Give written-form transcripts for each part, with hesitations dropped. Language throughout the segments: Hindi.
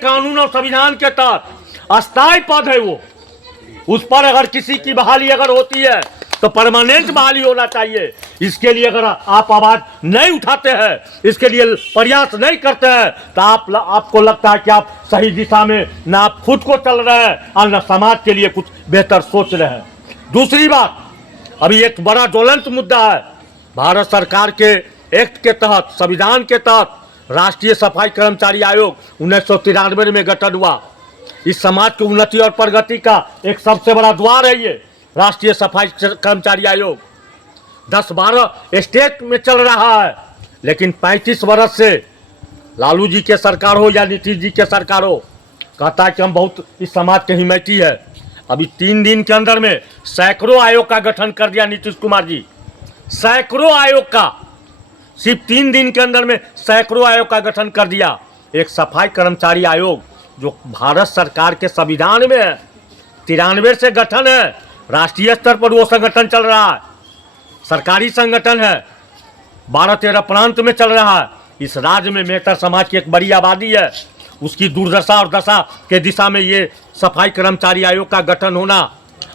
कानून और संविधान के तहत अस्थायी पद है वो, उस पर अगर किसी की बहाली अगर होती है तो परमानेंट बहाली होना चाहिए। इसके लिए अगर आप आवाज नहीं उठाते हैं, इसके लिए प्रयास नहीं करते हैं, तो आपको लगता है कि आप सही दिशा में ना आप खुद को चल रहे हैं और ना समाज के लिए कुछ बेहतर सोच रहे हैं। दूसरी बात, अभी एक बड़ा ज्वलंत मुद्दा है, भारत सरकार के एक्ट के तहत, संविधान के तहत राष्ट्रीय सफाई कर्मचारी आयोग 1993 में गठन हुआ। इस समाज की उन्नति और प्रगति का एक सबसे बड़ा द्वार है ये राष्ट्रीय सफाई कर्मचारी आयोग। 10-12 स्टेट में चल रहा है, लेकिन 35 वर्ष से लालू जी के सरकार हो या नीतीश जी के सरकार हो, कहता है कि हम बहुत इस समाज के हिमैती है। अभी 3 दिन के अंदर में सैकड़ों आयोग का गठन कर दिया नीतीश कुमार जी, सैकड़ों आयोग का, सिर्फ 3 दिन के अंदर में सैकड़ों आयोग का गठन कर दिया। एक सफाई कर्मचारी आयोग जो भारत सरकार के संविधान में है, 93 से गठन है, राष्ट्रीय स्तर पर वो संगठन चल रहा है, सरकारी संगठन है, 12-13 प्रांत में चल रहा है। इस राज्य में मेहतर समाज की एक बड़ी आबादी है, उसकी दुर्दशा और दशा के दिशा में ये सफाई कर्मचारी आयोग का गठन होना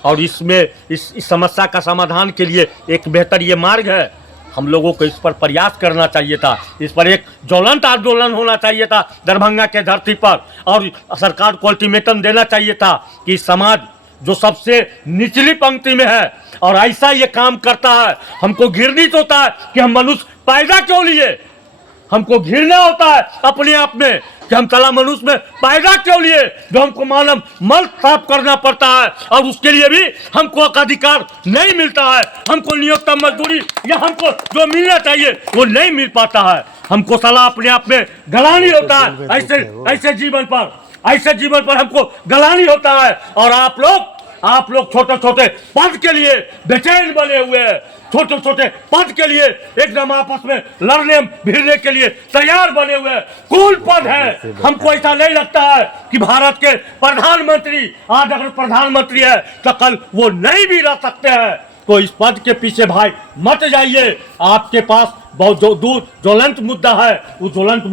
और इसमें इस समस्या का समाधान के लिए एक बेहतर ये मार्ग है। हम लोगों को इस पर प्रयास करना चाहिए था, इस पर एक ज्वलंत आंदोलन होना चाहिए था दरभंगा के धरती पर, और सरकार को अल्टीमेटम देना चाहिए था कि समाज जो सबसे निचली पंक्ति में है और ऐसा ये काम करता है, हमको घृणित होता है कि हम मनुष्य पैदा क्यों लिए, हमको घृणा होता है अपने आप में कि हम तला मनुष्य में पैदा क्यों लिए, जो हमको मानव मल साफ करना पड़ता है और उसके लिए भी हमको अधिकार नहीं मिलता है, हमको न्यूनतम मजदूरी या हमको जो मिलना चाहिए वो नहीं मिल पाता है, हमको सलाह अपने आप में गलानी होता है। ऐसे जीवन पर हमको गलानी होता है। और आप लोग छोटे छोटे पद के लिए बेचैन बने हुए हैं, छोटे छोटे पद के लिए एकदम आपस में लड़ने भिड़ने के लिए तैयार बने हुए हैं। कौन पद है? हमको ऐसा नहीं लगता है कि भारत के प्रधानमंत्री, आज अगर प्रधानमंत्री है तो कल वो नहीं भी रह सकते हैं। तो इस पद के पीछे भाई मत जाइए, आपके पास बहुत दूर ज्वलंत मुद्दा है, उस ज्वलंत